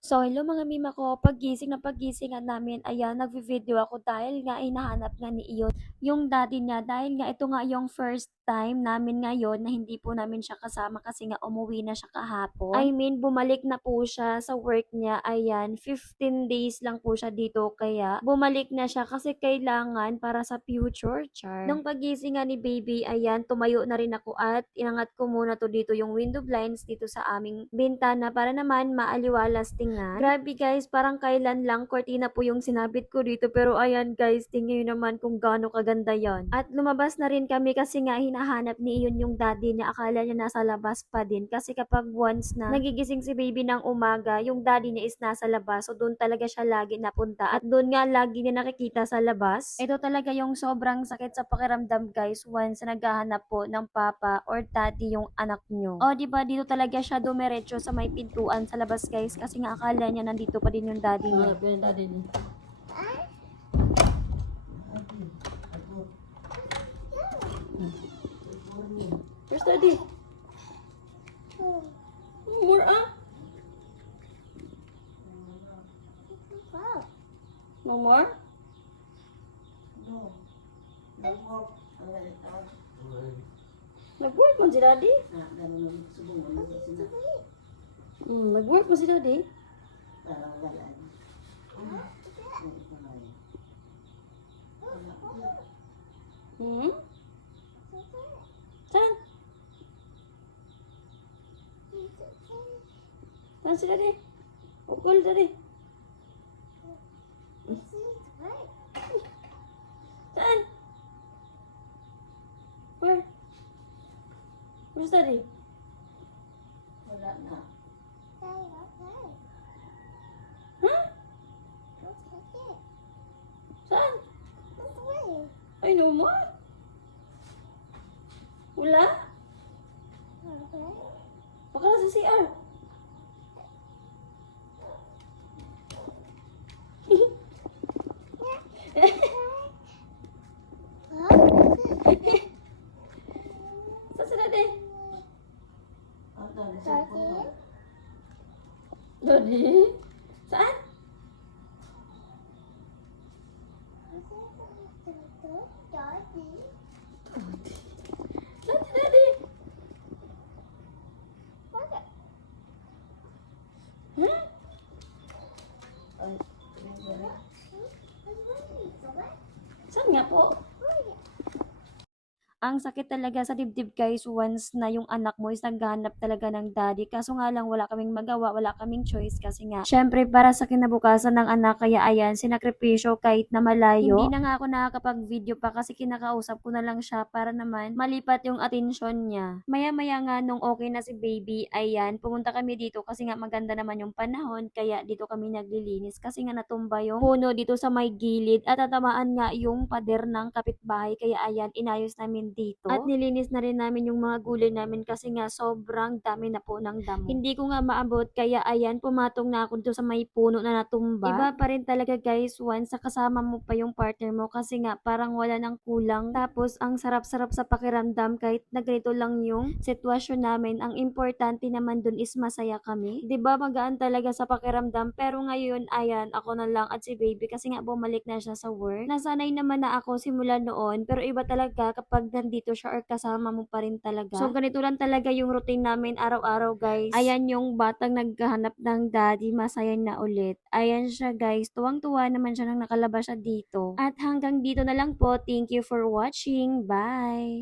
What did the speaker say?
So, hello mga mima ko, paggising na paggising nga namin, ayan, nagvi-video ako dahil nga hinahanap nga ni Iyon yung daddy niya. Dahil nga ito nga yung first time namin ngayon na hindi po namin siya kasama kasi nga umuwi na siya kahapon. I mean, bumalik na po siya sa work niya, ayan, 15 days lang po siya dito kaya bumalik na siya kasi kailangan para sa future, char. Nung pagising nga ni baby, ayan, tumayo na rin ako at inangat ko muna to dito yung window blinds dito sa aming bintana para naman maaliwalas tingnan. Grabe guys, parang kailan lang kortina po yung sinabit ko dito pero ayan guys, tingnan nyo naman kung gaano kaganda yon. At lumabas na rin kami kasi nga hinahanap ni Iyon yung daddy niya. Akala niya nasa labas pa din kasi kapag once na nagigising si baby ng umaga, yung daddy niya is nasa labas. So doon talaga siya lagi napunta at doon nga lagi niya nakikita sa labas. Ito talaga yung sobrang sakit sa pakiramdam guys once na naghahanap po ng papa or daddy yung anak nyo. O di ba dito talaga siya dumiretso sa may pintuan sa labas guys kasi nga akala niya nandito pa din yung daddy niya. Hanap yung daddy niya. Where's daddy? More ah? No more? Nag-work man si daddy? Hmm, nag-work man si daddy? Hmm? Saan? Saan si daddy? Ukol daddy. Saan? Where? Where's daddy? Huh? Saan? Ay, no more? Wala? Baka nasa CR. Saan si daddy? Daddy? Saan? Saan si daddy? Hmm? Saan nga po? Ang sakit talaga sa dibdib guys once na yung anak mo is naghahanap talaga ng daddy. Kaso nga lang wala kaming magawa, wala kaming choice kasi nga. Syempre para sa kinabukasan ng anak kaya ayan, sinakripisyo kahit na malayo. Hindi na nga ako nakakapag-video pa kasi kinakausap ko na lang siya para naman malipat yung atensyon niya. Maya-maya nga nung okay na si baby, ayan, pumunta kami dito kasi nga maganda naman yung panahon kaya dito kami naglilinis kasi nga natumba yung puno dito sa may gilid at tatamaan nga yung pader ng kapitbahay kaya ayan, inayos namin dito. At nilinis na rin namin yung mga gulay namin kasi nga sobrang dami na po ng damo. Hindi ko nga maabot kaya ayan, pumatong na ako dito sa may puno na natumba. Iba pa rin talaga guys once sa kasama mo pa yung partner mo kasi nga parang wala nang kulang. Tapos ang sarap-sarap sa pakiramdam kahit na ganito lang yung sitwasyon namin. Ang importante naman dun is masaya kami. ba magaan talaga sa pakiramdam pero ngayon ayan, ako na lang at si baby kasi nga bumalik na siya sa work. Nasanay naman na ako simula noon pero iba talaga kapag nandito siya or kasama mo pa rin talaga. So ganito lang talaga yung routine namin araw-araw guys. Ayan yung batang naghahanap ng daddy, masaya na ulit. Ayan siya guys, tuwang-tuwa naman siya nang nakalabas siya dito. At hanggang dito na lang po. Thank you for watching. Bye!